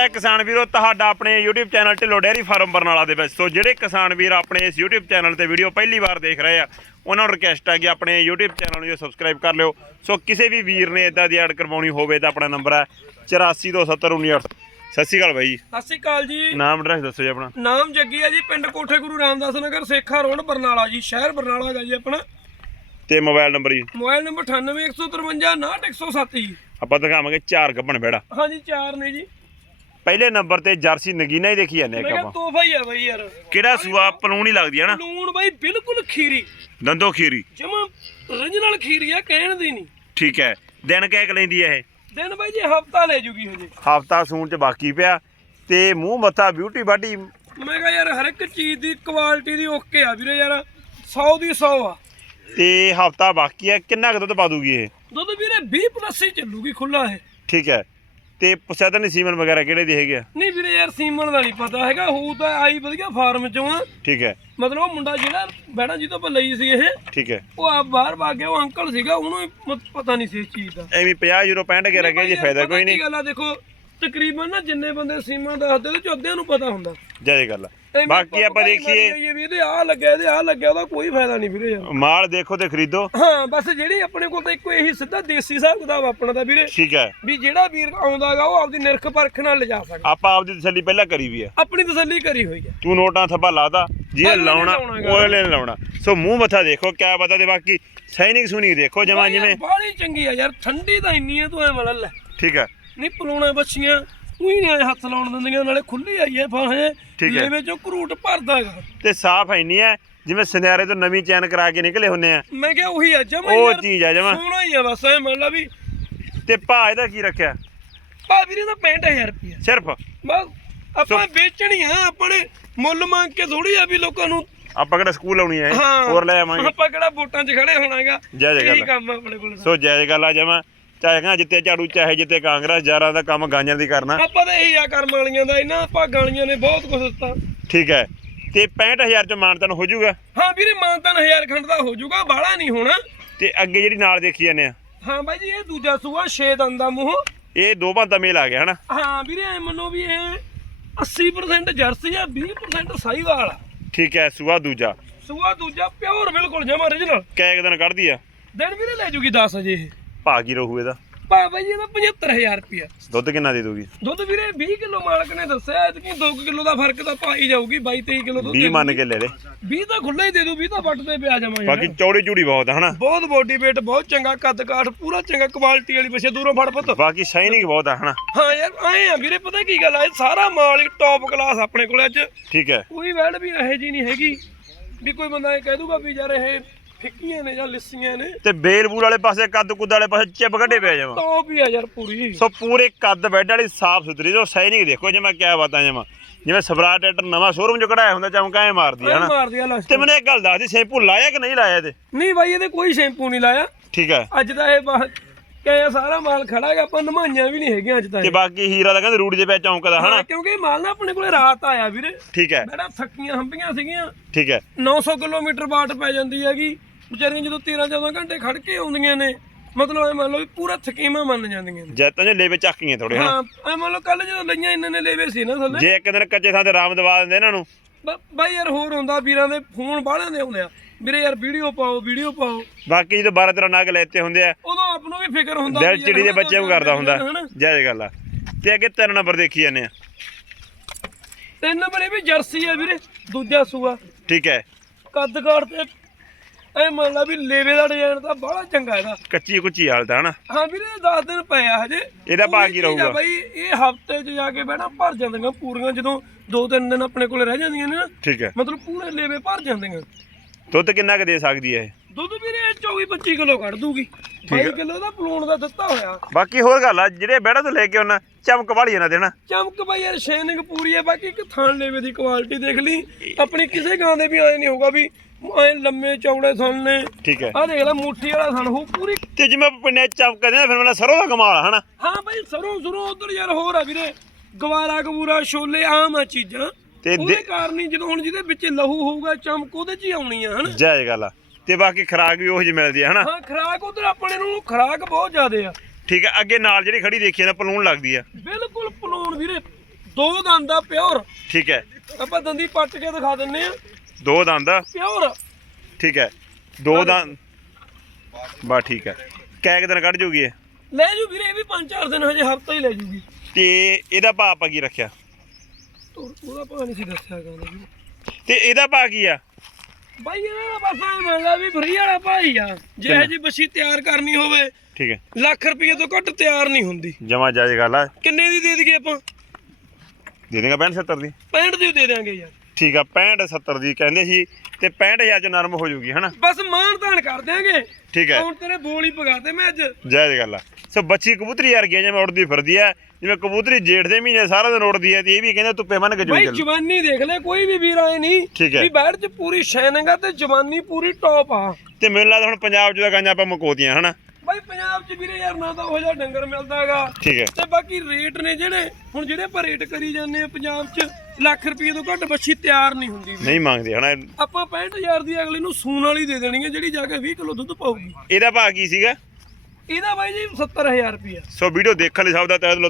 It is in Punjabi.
ਹੈ ਕਿਸਾਨ ਵੀਰੋ ਤੁਹਾਡਾ ਆਪਣੇ YouTube channel Dhillon dairy farm Barnala ਦੇ ਵਿੱਚ। ਸੋ ਜਿਹੜੇ ਕਿਸਾਨ ਵੀਰ ਆਪਣੇ ਇਸ YouTube ਚੈਨਲ ਤੇ ਵੀਡੀਓ ਪਹਿਲੀ ਵਾਰ ਦੇਖ ਰਹੇ ਆ ਉਹਨਾਂ ਨੂੰ ਰਿਕਵੈਸਟ ਹੈ ਕਿ ਆਪਣੇ YouTube ਚੈਨਲ ਨੂੰ ਸਬਸਕ੍ਰਾਈਬ ਕਰ ਲਿਓ। ਸੋ ਕਿਸੇ ਵੀ ਵੀਰ ਨੇ ਇਦਾਂ ਦੀ ਐਡ ਕਰਵਾਉਣੀ ਹੋਵੇ ਤਾਂ ਆਪਣਾ ਨੰਬਰ ਹੈ 842719 ਸਤਿ ਸ਼੍ਰੀ ਅਕਾਲ ਬਾਈ ਜੀ। ਸਤਿ ਸ਼੍ਰੀ ਅਕਾਲ ਜੀ। ਨਾਮ ਐਡਰੈਸ ਦੱਸੋ ਜੀ ਆਪਣਾ। ਨਾਮ ਜੱਗੀ ਹੈ ਜੀ ਪਿੰਡ ਕੋਠੇ ਗੁਰੂ ਰਾਮਦਾਸ ਨਗਰ ਸੇਖਾ ਰੋਡ ਬਰਨਾਲਾ ਜੀ ਸ਼ਹਿਰ ਬਰਨਾਲਾ ਹੈਗਾ ਜੀ ਆਪਣਾ। ਤੇ ਮੋਬਾਈਲ ਨੰਬਰ ਜੀ। ਮੋਬਾਈਲ ਨੰਬਰ 9815599107 ਜੀ। ਆਪਾਂ ਦਿਖਾਵਾਂਗੇ ਚਾਰ ਗੱਭਣ ਬੇੜਾ ਹਾਂਜੀ ਚਾਰ ਨੇ ਜੀ। ਪਹਿਲੇ ਨੰਬਰ ਤੇ ਜਰਸੀ ਨਗੀਨਾ ਹੀ ਦੇਖੀ ਜਾਂਦੇ ਮੈਂ ਕਿਹਾ ਆਪਾਂ। ਤੋਹਫਾ ਹੀ ਆ ਬਈ ਯਾਰ। ਕਿਹੜਾ ਸੂਆ? ਪਲੂਣੀ ਲੱਗਦੀ ਹੈ ਨਾ। ਲੂਣ ਬਾਈ ਬਿਲਕੁਲ ਖੀਰੀ। ਦੰਦੋ ਖੀਰੀ। ਜਮਾ origignal ਖੀਰੀ ਆ ਕਹਿਣ ਦੀ ਨਹੀਂ। ਠੀਕ ਹੈ। ਦਿਨ ਕਹਿ ਕ ਲੈਂਦੀ ਹੈ ਇਹ? ਦਿਨ ਬਾਈ ਜੀ ਹਫਤਾ ਲੈ ਜੂਗੀ ਹਜੇ। ਹਫਤਾ ਸੂਣ ਚ ਬਾਕੀ ਪਿਆ ਤੇ ਮੂੰਹ ਮੱਥਾ ਬਿਊਟੀ ਬਾਡੀ ਮੈਂ ਕਿਹਾ ਯਾਰ ਹਰ ਇੱਕ ਚੀਜ਼ ਦੀ ਕੁਆਲਿਟੀ ਦੀ ਓਕੇ ਆ ਵੀਰੇ ਯਾਰ। 100 ਦੀ 100 ਆ। ਤੇ ਹਫਤਾ ਬਾਕੀ ਹੈ ਕਿੰਨਾ ਕੁ ਦੁੱਧ ਪਾ ਦੂਗੀ ਇਹ? ਦੁੱਧ ਵੀਰੇ 20 ਪਲੱਸ ਹੀ ਚੱਲੂਗੀ ਖੁੱਲਾ ਇਹ। ਠੀਕ ਹੈ। ਤੇ ਪਸੈਦਨ ਸੀਮਨ ਵਗੈਰਾ ਕਿਹੜੇ ਦੇ ਹੈਗੇ ਆ? ਨਹੀਂ ਵੀਰੇ ਯਾਰ ਸੀਮਨ ਦਾ ਨਹੀਂ ਪਤਾ ਹੈਗਾ ਹੋਊ ਤਾਂ ਆਈ ਵਧੀਆ ਫਾਰਮ ਚੋਂ ਆ। ਠੀਕ ਹੈ। ਮਤਲਬ ਉਹ ਮੁੰਡਾ ਜਿਹੜਾ ਬੈਣਾ ਜੀ ਤੋਂ ਆਪਾਂ ਲਈ ਸੀ ਇਹ ਠੀਕ ਹੈ। ਉਹ ਆ ਬਾਹਰ ਭਾ ਗਿਆ ਉਹ ਅੰਕਲ ਸੀਗਾ ਉਹਨੂੰ ਮ- ਪਤਾ ਨਹੀਂ ਸੀ ਇਸ ਚੀਜ਼ ਦਾ। ਐਵੇਂ 50 ਯੂਰੋ 65 ਕੇ ਰੱਖੇ ਜੀ ਫਾਇਦਾ ਪਤਾ ਕੋਈ ਕੀ ਨਹੀਂ। ਗੱਲ ਆ ਦੇਖੋ ਤਕਰੀਬਨ ਨਾ ਜਿੰਨੇ ਬੰਦੇ ਸੀਮਾ ਦੱਸਦੇ ਤੇ ਚੌਦਿਆਂ ਨੂੰ ਪਤਾ ਹੁੰਦਾ। ਜਾਇਜ਼ ਗੱਲ ਆ। ਬਾਕੀ ਆਪਾਂ ਦੇਖੀਏ। ਮਾਰੀ ਜਾਈਏ ਵੀ ਇਹਦੇ ਆ ਲੱਗਿਆ ਇਹਦੇ ਆ ਲੱਗਿਆ ਉਹਦਾ ਕੋਈ ਫਾਇਦਾ ਨਹੀਂ ਵੀਰੇ। ਯਾਰ ਮਾਲ ਦੇਖੋ ਤੇ ਖਰੀਦੋ। ਹਾਂ ਬਸ ਜਿਹੜੀ ਆਪਣੇ ਕੋਲ ਤਾਂ ਇੱਕੋ ਇਹੀ ਸਿੱਧਾ ਦੇਸੀ ਹਿਸਾਬ ਕਿਤਾਬ ਆਪਣਾ ਦਾ ਵੀਰੇ। ਠੀਕ ਹੈ। ਵੀ ਜਿਹੜਾ ਵੀਰ ਆਉਂਦਾਗਾ ਉਹ ਆਪਦੀ ਨਿਰਖ ਪਰਖ ਨਾਲ ਲਿਜਾ ਸਕਦਾ। ਆਪਾਂ ਆਪਦੀ ਤਸੱਲੀ ਪਹਿਲਾਂ ਕਰੀ ਵੀ ਹੈ। ਆਪਣੀ ਤਸੱਲੀ ਕਰੀ ਹੋਈ ਹੈ। ਤੂੰ ਨੋਟਾਂ ਥੱਬਾ ਲਾਦਾ ਨੇ ਲਾਉਣਾ। ਉਹ ਨੇ ਲਾਉਣਾ। ਸੋ ਮੂੰਹ ਮੱਥਾ ਦੇਖੋ ਕਿਆ ਪਤਾ ਤੇ ਬਾਕੀ ਸੈਨਿਕ ਸੁਣੀ ਦੇਖੋ ਜਮਾ ਜਿਵੇਂ ਬਾਹਲੀ ਚੰਗੀ ਆ ਯਾਰ ਠੰਡੀ ਤਾਂ ਇੰਨੀ ਹੈ ਤੂੰ ਐ ਮਲਲ ਲੈ। ਠੀਕ ਹੈ। ਨਹੀਂ ਪਲੂਣਾ ਬੱਚੀਆਂ ਉਹੀ ਨਹੀਂ ਹੱਥ ਲਾਉਣ ਦਿੰਦੀਆਂ ਨਾਲੇ ਖੁੱਲੀ ਆਈ ਹੈ ਫਾਹੇ ਠੀਕ ਹੈ। ਚੋਂ ਕਰੂਟ ਭਰਦਾ ਹੈਗਾ ਤੇ ਸਾਫ਼ ਨਹੀਂ ਹੈ ਜਿਵੇਂ ਸੁਨਿਆਰੇ ਤੋਂ ਨਵੀਂ ਚੈਨ ਕਰਾ ਕੇ ਨਿਕਲੇ ਹੁੰਨੇ ਆ। ਮੈਂ ਕਿਹਾ ਉਹੀ ਆ ਜਮਾ ਉਹ ਚੀਜ਼ ਆ ਜਮਾ। ਸੋਹਣਾ ਹੀ ਆ ਬਸ ਐ ਮੰਨ ਲਾ ਵੀ ਤੇ ਭਾ ਇਹਦਾ ਕੀ ਰੱਖਿਆ? ਪਾ ਵੀਰੇ ਦਾ 65000 ਰੁਪਇਆ। ਸਿਰਫ? ਬਸ ਆਪਾਂ ਵੇਚਣੀ ਆ ਆਪਣੇ ਮੁੱਲ ਮੰਗ ਕੇ ਥੋੜੀ ਆ ਵੀ ਲੋਕਾਂ ਨੂੰ ਆਪਾਂ ਕਿਹੜਾ ਸਕੂਲ ਆਉਣੀ ਹੈ ਹਾਂ। ਹੋਰ ਲੈ ਆਵਾਂਗੇ। ਆਪਾਂ ਕਿਹੜਾ ਵੋਟਾਂ 'ਚ ਖੜੇ ਹੋਣਾਗਾ ਜੈ ਜੈ ਗੱਲ। ਕੰਮ ਆ ਆਪਣੇ ਕੋਲ ਤਾਂ। ਸੋ ਜਾਇਜ਼ ਗੱਲ ਆ ਜਮਾ। ਚਾਹੇ ਕਹਾਂ ਜਿੱਤੇ ਝਾੜੂ ਚਾਹੇ ਜਿੱਤੇ ਕਾਂਗਰਸ ਯਾਰਾਂ ਦਾ ਕੰਮ ਗਾਂਜਾਂ ਦੀ ਕਰਨਾ। ਆਪਾਂ ਤਾਂ ਇਹੀ ਆ ਕਰਮ ਵਾਲੀਆਂ ਦਾ ਇਹਨਾਂ ਭਾਗਾਂ ਵਾਲੀਆਂ ਨੇ ਬਹੁਤ ਕੁਝ ਦਿੱਤਾ। ਠੀਕ ਹੈ। ਤੇ 65000 ਚ ਮਾਨਤਨ ਹੋ ਜਾਊਗਾ? ਹਾਂ ਵੀਰੇ ਮਾਨਤਨ ਹਜ਼ਾਰ ਖੰਡ ਦਾ ਹੋ ਜਾਊਗਾ ਬਾਹਲਾ ਨਹੀਂ ਹੋਣਾ। ਤੇ ਅੱਗੇ ਜਿਹੜੀ ਨਾਲ ਦੇਖੀ ਜਾਂਦੇ ਆ। ਹਾਂ ਬਾਈ ਜੀ ਇਹ ਦੂਜਾ ਸੂਆ 6 ਦੰਦ ਦਾ ਮੂੰਹ। ਇਹ ਦੋ ਭਾਂਤਾ ਮੇਲ ਆ ਗਿਆ ਹਨਾ? ਹਾਂ ਵੀਰੇ ਐ ਮੰਨੋ ਵੀ ਇਹ 80% ਜਰਸੀ ਆ 20% ਸਾਈਵਾਲ ਆ। ਠੀਕ ਹੈ ਸੂਆ ਦੂਜਾ। ਸੂਆ ਦੂਜਾ ਪਿਓਰ ਬਿਲਕੁਲ ਜਮਾ origignal ਕੈ ਇੱਕ ਦਿਨ ਕੱਢਦੀ ਆ। ਦਿਨ ਵੀਰੇ ਲੈ ਜੂਗੀ 10 ਅਜੇ ਇਹ। ਭਾਗ ਹੀ ਰਹੂ ਇਹਦਾ? ਬਾਈ ਜੀ ਇਹਦਾ 75000 ਰੁਪਿਆ ਦੁੱਧ ਕਿੰਨਾ ਦੇ ਦੂਗੀ ਦੁੱਧ ਵੀਰੇ 20 ਕਿਲੋ ਮਾਲਕ ਨੇ ਦੱਸਿਆ ਐ ਕਿ 2 ਕਿਲੋ ਦਾ ਫ਼ਰਕ ਤਾਂ ਪਾਈ ਜਾਊਗੀ 22 23 ਕਿਲੋ ਦੁੱਧ 20 ਮੰਨ ਕੇ ਲੈ ਲੈ। 20 ਤਾਂ ਖੁੱਲਾ ਹੀ ਦੇ ਦੂ 20 ਤਾਂ ਵੱਟ ਤੇ ਪਿਆ ਜਾਵਾਂ ਬਾਕੀ ਚੌੜੀ ਚੂੜੀ ਬਹੁਤ ਆ ਹਨਾ? ਬਹੁਤ ਬੋਡੀ weight ਬਹੁਤ ਚੰਗਾ ਕੱਦ ਕਾਠ ਪੂਰਾ ਚੰਗਾ ਕੁਆਲਿਟੀ ਵਾਲੀ ਬੱਚੇ ਦੂਰੋਂ ਫੜ ਪੁੱਤ। ਬਾਕੀ ਸ਼ਾਈਨਿੰਗ ਬਹੁਤ ਆ ਹਨਾ? ਹਾਂ ਯਾਰ ਆਏ ਆ ਵੀਰੇ ਪਤਾ ਕੀ ਗੱਲ ਆ ਸਾਰਾ ਮਾਲ ਹੀ ਟੌਪ ਕਲਾਸ ਆਪਣੇ ਕੋਲ ਅੱਜ। ਠੀਕ ਹੈ। ਕੋਈ ਵੈੜ ਵੀ ਇਹੋ ਜੀ ਨਹੀਂ ਹੈਗੀ। ਵੀ ਕੋਈ ਬੰਦਾ ਇਹ ਕਹਿ ਦੂਗਾ ਵੀ ਯਾਰ ਇਹ ਫਿੱਕੀਆਂ ਨੇ ਜਾਂ ਲਿੱਸੀਆਂ ਨੇ। ਤੇ ਬੇਲਬੂਰ ਵਾਲੇ ਪਾਸੇ ਕੱਦ ਕੁੱਦ ਵਾਲੇ ਪਾਸੇ ਚਿਪ ਕੱਢੇ ਪਿਆ ਜਾਵਾਂ ਟੌਪ ਹੀ ਆ ਯਾਰ ਪੂਰੀ। ਸੋ ਪੂਰੇ ਕੱਦ ਬੈੱਡ ਵਾਲੀ ਸਾਫ਼ ਸੁਥਰੀ ਜੋ ਸ਼ਾਈਨਿੰਗ ਦੇਖੋ ਜਿਵੇਂ ਕਿਆ ਬਾਤਾਂ ਜਮਾ। ਜਿਵੇਂ ਸਵਰਾ ਟਰੈਕਟਰ ਨਵਾਂ ਸ਼ੋਰੂਮ ਚ ਕਢਾਇਆ ਹੁੰਦਾ ਚਮਕਾ ਐ ਮਾਰਦੀ ਆ ਲਾਸਟ ਤੇ ਮੈਨੂੰ ਇੱਕ ਗੱਲ ਦੱਸ ਦੀ ਸ਼ੈਂਪੂ ਲਾਇਆ ਕਿ ਨਹੀਂ ਲਾਇਆ ਇਹਦੇ? ਨਹੀਂ ਬਾਈ ਇਹਦੇ ਕੋਈ ਸ਼ੈਂਪੂ ਨਹੀਂ ਲਾਇਆ। ਠੀਕ ਹੈ। ਅੱਜ ਤਾਂ ਇਹ ਬਾ- ਕਹੇ ਸਾਰਾ ਮਾਲ ਖੜਾ ਹੈਗਾ ਆਪਾਂ ਨਮਾਈਆਂ ਵੀ ਨਹੀਂ ਹੈਗੀਆਂ ਅੱਜ ਤਾਂ ਤੇ। ਬਾਕੀ ਹੀਰਾ ਦਾ ਕਹਿੰਦੇ ਰੂੜੀ ਦੇ ਵਿੱਚ ਚੌਂਕਦਾ ਹਨਾ? ਹਾਂ, ਕਿਉਂਕਿ ਇਹ ਮਾਲ ਨਾ ਆਪਣੇ ਕੋਲੇ ਰਾਤ ਆਇਆ ਵੀਰੇ। ਠੀਕ ਹੈ। ਬੜਾ ਥੱਕੀਆਂ ਹੰਪੀਆਂ ਸੀਗੀਆਂ। ਠੀਕ ਹੈ। 900 ਕਿਲੋਮੀਟਰ ਬਾਟ ਪੈ ਜਾਂਦੀ ਹੈਗੀ। ਵਿਚਾਰੀਆਂ ਜਦੋਂ 13 14 ਘੰਟੇ ਖੜ ਕੇ ਆਉਂਦੀਆਂ ਨੇ ਮਤਲਬ ਇਹ ਮੰਨ ਲਓ ਵੀ ਪੂਰਾ ਥਕੀਮਾ ਮੰਨ ਜਾਂਦੀਆਂ ਨੇ। ਜੈਤਾਂ ਜੇ ਲੇਵੇ ਚੱਕੀਆਂ ਥੋੜੇ ਹਾਂ ਐ ਮੰਨ ਲਓ ਕੱਲ ਜਦੋਂ ਲਈਆਂ ਇਹਨਾਂ ਨੇ ਲੈਵੇ ਸੀ ਨਾ ਥੱਲੇ। ਜੇ ਇੱਕ ਦਿਨ ਕੱਚੇ ਥਾਂ ਤੇ ਰਾਮ ਦਵਾ ਦਿੰਦੇ ਇਹਨਾਂ ਨੂੰ। ਬਾਈ ਯਾਰ ਹੋਰ ਹੁੰਦਾ ਵੀਰਾਂ ਦੇ ਫੋਨ ਬਾਹਲਿਆਂ ਦੇ ਆਉਂਦੇ ਆ। ਵੀਰੇ ਯਾਰ ਵੀਡੀਓ ਪਾਓ ਵੀਡੀਓ ਪਾਓ। ਬਾਕੀ ਜਦੋਂ 12 13 ਨਗ ਲੈਤੇ ਹੁੰਦੇ ਆ ਉਦੋਂ ਆਪ ਨੂੰ ਵੀ ਫਿਕਰ ਹੁੰਦਾ ਦਿਲ ਚਿੜੀ ਦੇ ਬੱਚੇ ਨੂੰ ਕਰਦਾ ਹੁੰਦਾ। ਜਾਇਜ਼ ਗੱਲ ਆ। ਤੇ ਅੱਗੇ ਤਿੰਨ ਨੰਬਰ ਦੇਖੀ ਜਾਂਦੇ ਆ। ਤਿੰਨ ਨੰਬਰ ਇਹ ਵੀ ਜਰਸੀ ਆ ਵੀਰੇ ਦੂਜਾ ਸੂਆ। ਠੀਕ ਹੈ। ਕੱਦ ਕਾਠ ਤੇ ਐ ਮੰਨ ਲਾ ਵੀ ਲੇਵੇ ਦਾ ਡਿਜ਼ਾਈਨ ਤਾਂ ਬੜਾ ਚੰਗਾ ਇਹਦਾ। ਕੱਚੀ ਕੁੱਚੀ ਹਾਲਤ ਆ ਹਨਾ। ਹਾਂ ਵੀਰੇ 10 ਦਿਨ ਪਏ ਆ ਹਜੇ। ਇਹਦਾ ਭਾਅ ਕੀ ਰਹੂਗਾ? ਬਾਈ ਇਹ ਹਫ਼ਤੇ 'ਚ ਜਾ ਕੇ ਬਹਿਣਾ ਭਰ ਜਾਂਦੀਆਂ ਪੂਰੀਆਂ ਜਦੋਂ ਦੋ ਤਿੰਨ ਦਿਨ ਆਪਣੇ ਕੋਲੇ ਰਹਿ ਜਾਂਦੀਆਂ ਨੇ ਨਾ। ਠੀਕ ਹੈ। ਮਤਲਬ ਪੂਰੇ ਲੇਵੇ ਭਰ ਜਾਂਦੀਆਂ। ਦੁੱਧ ਕਿੰਨਾ ਕੁ ਦੇ ਸਕਦੀ ਹੈ ਦੁੱਧ ਵੀਰੇ 24 25 ਕਿਲੋ ਕੱਢ ਦੂਗੀ। 22 ਕਿਲੋ ਦਾ ਪਲੂਣ ਦਾ ਦਿੱਤਾ ਹੋਇਆ। ਬਾਕੀ ਹੋਰ ਗੱਲ ਆ ਜਿਹੜੇ ਬੈੜਾ ਤੋਂ ਲੈ ਕੇ ਉਹਨਾਂ ਚਮਕ ਵਾਲੀ ਇਹਨਾਂ ਦੇਣਾ ਚਮਕ ਬਾਈ ਯਾਰ ਸ਼ੈਨਿੰਗ ਪੂਰੀ ਹੈ। ਬਾਕੀ ਇੱਕ ਥਣ ਲੇਵੇ ਦੀ ਕੁਆਲਿਟੀ ਦੇਖ ਲਈ। ਆਪਣੀ ਕਿਸੇ ਗਾਂ ਦੇ ਵੀ ਐ ਨਹੀਂ ਹੋਊਗਾ ਵੀ ਐ ਲੰਮੇ ਚੌੜੇ ਥਣ ਨੇ। ਠੀਕ ਹੈ। ਆਹ ਦੇਖ ਲੈ ਮੁੱਠੀ ਵਾਲਾ ਥਣ ਹੋ ਪੂਰੀ ਤੇ ਜਿਵੇਂ ਆਪਾਂ ਪਿੰਡੇ ਆ ਫਿਰ ਮੈਨੂੰ ਸਰੋਂ ਦਾ ਕਮਾਲ ਆ ਹਨਾ? ਹਾਂ ਬਾਈ ਸਰੋਂ ਸਰੋਂ ਉਧਰ ਯਾਰ ਹੋਰ ਆ ਵੀਰੇ। ਗਵਾਰਾ ਗਬੂਰਾ ਛੋਲੇ ਆਮ ਆ ਚੀਜ਼ਾਂ। ਤੇ ਉਹਦੇ ਕਾਰਨ ਹੀ ਜਦੋਂ ਹੁਣ ਜਿਹਦੇ ਵਿੱਚ ਲਹੂ ਹੋਊਗਾ ਚਮਕ ਉਹਦੇ 'ਚ ਹੀ ਆਉਣੀ ਆ ਹਨਾ? ਜਾਇਜ਼ ਗੱਲ ਆ। ਤੇ ਬਾਕੀ ਖਰਾਕ ਵੀ ਉਹੋ ਜਿਹੀ ਮਿਲਦੀ ਆ ਹਨਾ? ਹਾਂ ਖਰਾਕ ਉਧਰ ਆਪਣੇ ਨੂੰ ਖਰਾਕ ਬਹੁਤ ਜ਼ਿਆਦੇ ਆ। ਠੀਕ ਹੈ ਅੱਗੇ ਨਾਲ ਜਿਹੜੀ ਖੜੀ ਦੇਖੀ ਨਾ ਪਲੂਣ ਲੱਗਦੀ ਆ। ਬਿਲਕੁਲ ਪਲੂਣ ਵੀਰੇ। ਦੋ ਦੰਦ ਪਿਓਰ। ਠੀਕ ਹੈ। ਆਪਾਂ ਦੰਦੀ ਪੱਟ ਕੇ ਦਿਖਾ ਦਿੰਨੇ ਆ। ਦੋ ਦੰਦ ਪਿਓਰ। ਠੀਕ ਹੈ। ਦੋ ਦੰਦ। ਬਾ ਠੀਕ ਹੈ। ਕੈ ਕੁ ਦਿਨ ਕੱਢ ਜੂਗੀ ਇਹ? ਲੈ ਜੂ ਵੀਰੇ ਇਹ ਵੀ 5-4 ਦਿਨ ਹਜੇ ਹਫਤਾ ਹੀ ਲੈ ਜੂਗੀ। ਤੇ ਇਹਦਾ ਭਾਅ ਆਪਾਂ ਕੀ ਰੱਖਿਆ? ਤੋ ਉਹਦਾ ਭਾਅ ਨਹੀਂ ਸੀ ਦੱਸਿਆ ਗਾ ਜੀ ਤੇ ਇਹਦਾ ਭਾਅ ਕੀ ਆ? ਬਾਈ ਇਹਨਾਂ ਦਾ ਬਸ ਐ ਮੰਨ ਲਾ ਵੀ ਫਰੀ ਵਾਲਾ ਭਾਈ ਆ। ਜੇ ਜੀ ਬੱਸੀ ਤਿਆਰ ਕਰਨੀ ਹੋਵੇ ਠੀਕ ਹੈ। ਲੱਖ ਰੁਪਏ ਤੋਂ ਘੱਟ ਤਿਆਰ ਨਹੀਂ ਹੁੰਦੀ। ਜਮਾ ਜਾਇਜ਼ ਗੱਲ ਆ। ਕਿੰਨੇ ਦੀ ਦੇ ਦਈਏ ਆਪਾਂ? ਦੇ ਦੇਗਾ 65 70 ਦੀ। 65 ਦੀ ਦੇ ਦਿਆਂਗੇ ਯਾਰ। ਠੀਕ ਆ 65 70 ਦੀ ਕਹਿੰਦੇ ਸੀ ਤੇ 65000 ਚ ਨਰਮ ਹੋ ਜੂਗੀ ਹਨਾ? ਬਸ ਮਾਨ ਤਾਨ ਕਰ ਦਿਆਂਗੇ। ਠੀਕ ਹੈ। ਹੁਣ ਤੇਰੇ ਬੋਲ ਹੀ ਪਗਾਤੇ ਮੈਂ ਅੱਜ। ਜਾਇਜ਼ ਗੱਲ ਆ। ਸੋ ਬੱਚੀ ਕਬੂਤਰੀ ਯਾਰ ਗਿਆ ਜਿਵੇਂ ਉੜਦੀ ਫਿਰਦੀ ਆ ਜਿਵੇਂ ਕਬੂਤਰੀ ਜੇਠ ਦੇ ਮਹੀਨੇ ਸਾਰਾ ਦਿਨ ਉੜਦੀ ਹੈ ਤੇ ਇਹ ਵੀ ਕਹਿੰਦੇ ਧੁੱਪੇ ਮੰਨ ਕੇ ਬਾਈ ਜੂਗੀ ਚੱਲ। ਜਵਾਨੀ ਦੇਖ ਲੈ ਕੋਈ ਵੀ ਵੀਰ ਆਏ ਨਹੀਂ ਠੀਕ ਹੈ। ਵੀ ਬੈਠ ਚ ਪੂਰੀ ਸ਼ਾਈਨਿੰਗ ਆ ਤੇ ਜਵਾਨੀ ਪੂਰੀ ਟੌਪ ਆ। ਤੇ ਮੈਨੂੰ ਲੱਗਦਾ ਹੁਣ ਪੰਜਾਬ ਚ ਤਾਂ ਗਾਂਜਾਂ ਆਪਾਂ ਮੁਕੋਤੀਆਂ ਹਨਾ? ਬਾਈ ਪੰਜਾਬ ਚ ਵੀਰੇ ਯਾਰ ਨਾ ਤਾਂ ਉਹ ਜਿਹਾ ਡੰਗਰ ਮਿਲਦਾਗਾ ਠੀਕ ਹੈ। ਤੇ ਬਾਕੀ ਰੇਟ ਨੇ ਜਿਹੜੇ ਹੁਣ ਜਿਹੜੇ ਆਪਾਂ ਰੇਟ ਕਰੀ ਜਾਂਦੇ ਆ ਪੰਜਾਬ ਚ ਲੱਖ ਰੁਪਏ ਤੋਂ ਘੱਟ ਬੱਚੀ ਤਿਆਰ ਨਹੀਂ ਹੁੰਦੀ ਵੀ। ਨਹੀਂ ਮੰਗਦੇ ਹਨਾ? ਆਪਾਂ 65000 ਦੀ ਅਗਲੇ ਨੂੰ ਸੂਣ ਵਾਲੀ ਦੇ ਦੇਣੀ ਹੈ ਜਿਹੜੀ ਜਾ ਕੇ 20 ਕਿਲੋ ਦੁੱਧ ਪਾਊਗੀ। ਇਹਦਾ ਭਾਅ ਕੀ ਸੀਗਾ? ਇਹਦਾ ਬਾਈ ਜੀ 70000 ਰੁਪਏ ਸੋ ਵੀਡੀਓ ਦੇਖਣ ਲਈ ਸਭ ਦਾ ਤਹਿ ਦਿਲੋਂ